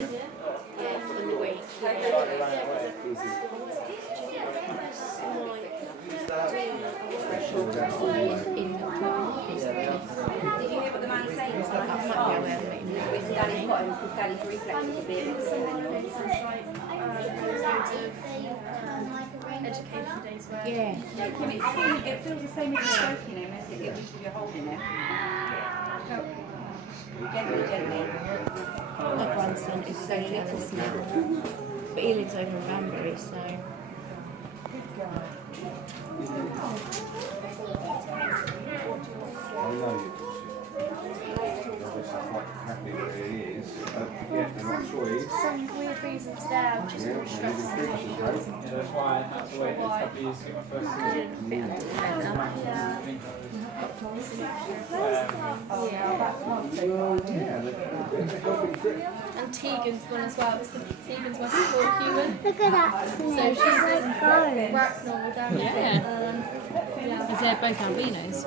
Did you hear what the man said? Daddy's got him because Daddy's reflex is a bit. Education days where It feels the same as you're stroking him as it used to be holding him. Gently. My grandson is so jealous now, but he lives over in Banbury, so. I know you. Quite happy where he is. Yeah, and I'm sure he is. some weird reason today I'm just more stressed. That's why I had to wait a couple of years to get my first And Tegan's one as well. Tegan's my support human. Look at that. So she's in Bracknell down here. Yeah. Because they're both albinos.